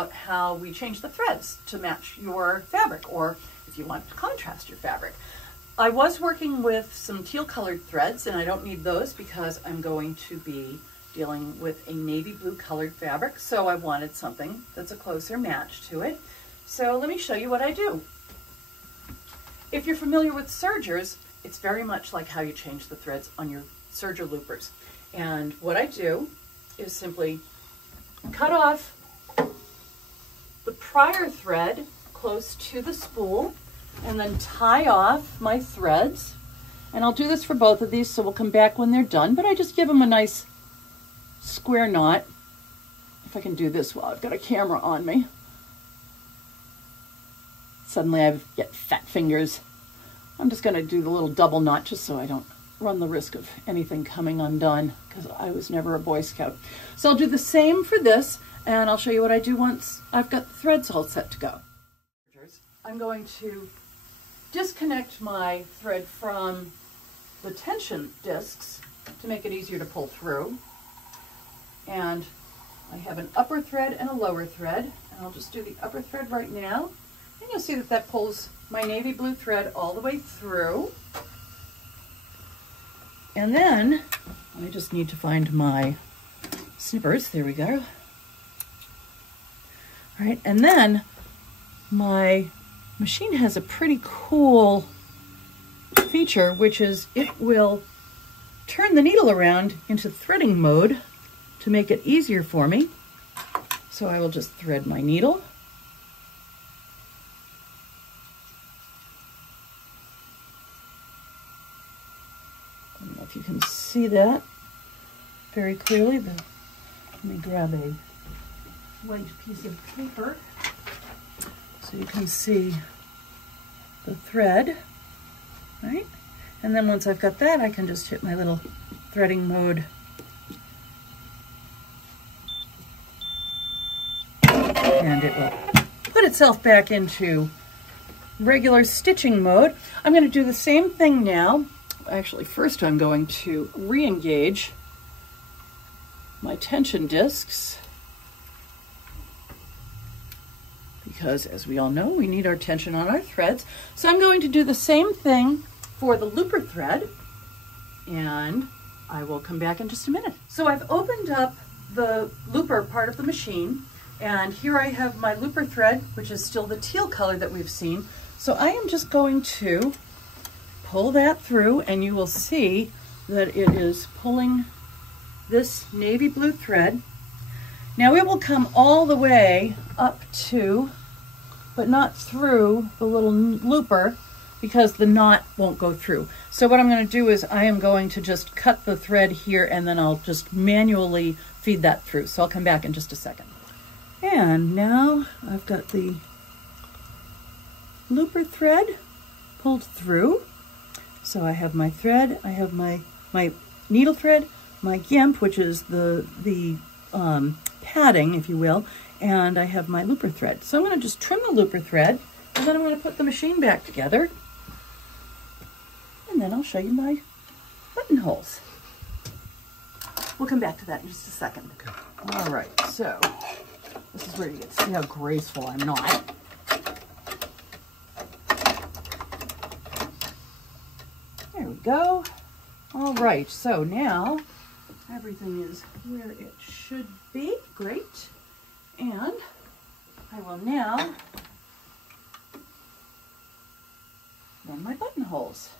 about how we change the threads to match your fabric, or if you want to contrast your fabric. I was working with some teal colored threads, and I don't need those because I'm going to be dealing with a navy blue colored fabric, so I wanted something that's a closer match to it. So let me show you what I do. If you're familiar with sergers, it's very much like how you change the threads on your serger loopers. And what I do is simply cut off the prior thread close to the spool and then tie off my threads. And I'll do this for both of these, so we'll come back when they're done, but I just give them a nice square knot. If I can do this while I've got a camera on me. Suddenly I get fat fingers. I'm just going to do the little double knot just so I don't run the risk of anything coming undone, because I was never a Boy Scout. So I'll do the same for this, and I'll show you what I do once I've got the threads all set to go. I'm going to disconnect my thread from the tension discs to make it easier to pull through. And I have an upper thread and a lower thread, and I'll just do the upper thread right now. And you'll see that that pulls my navy blue thread all the way through. And then I just need to find my snippers. There we go. All right, and then my machine has a pretty cool feature, which is it will turn the needle around into threading mode to make it easier for me. So I will just thread my needle. I don't know if you can see that very clearly. Let me grab a white piece of paper so you can see the thread, right? And then once I've got that, I can just hit my little threading mode. And it will put itself back into regular stitching mode. I'm going to do the same thing now. Actually, first I'm going to re-engage my tension discs, because as we all know, we need our tension on our threads. So I'm going to do the same thing for the looper thread, and I will come back in just a minute. So I've opened up the looper part of the machine, and here I have my looper thread, which is still the teal color that we've seen. So I am just going to pull that through, and you will see that it is pulling this navy blue thread. Now it will come all the way up to, but not through, the little looper, because the knot won't go through. So what I'm going to do is I am going to just cut the thread here, and then I'll just manually feed that through. So I'll come back in just a second. And now I've got the looper thread pulled through. So I have my thread, I have my needle thread, my gimp, which is the padding, if you will, and I have my looper thread. So I'm going to just trim the looper thread, and then I'm going to put the machine back together, and then I'll show you my buttonholes. We'll come back to that in just a second. Okay. All right, so this is where you get to see how graceful I'm not. There we go. All right, so now everything is where it should be. Great. And I will now run my buttonholes.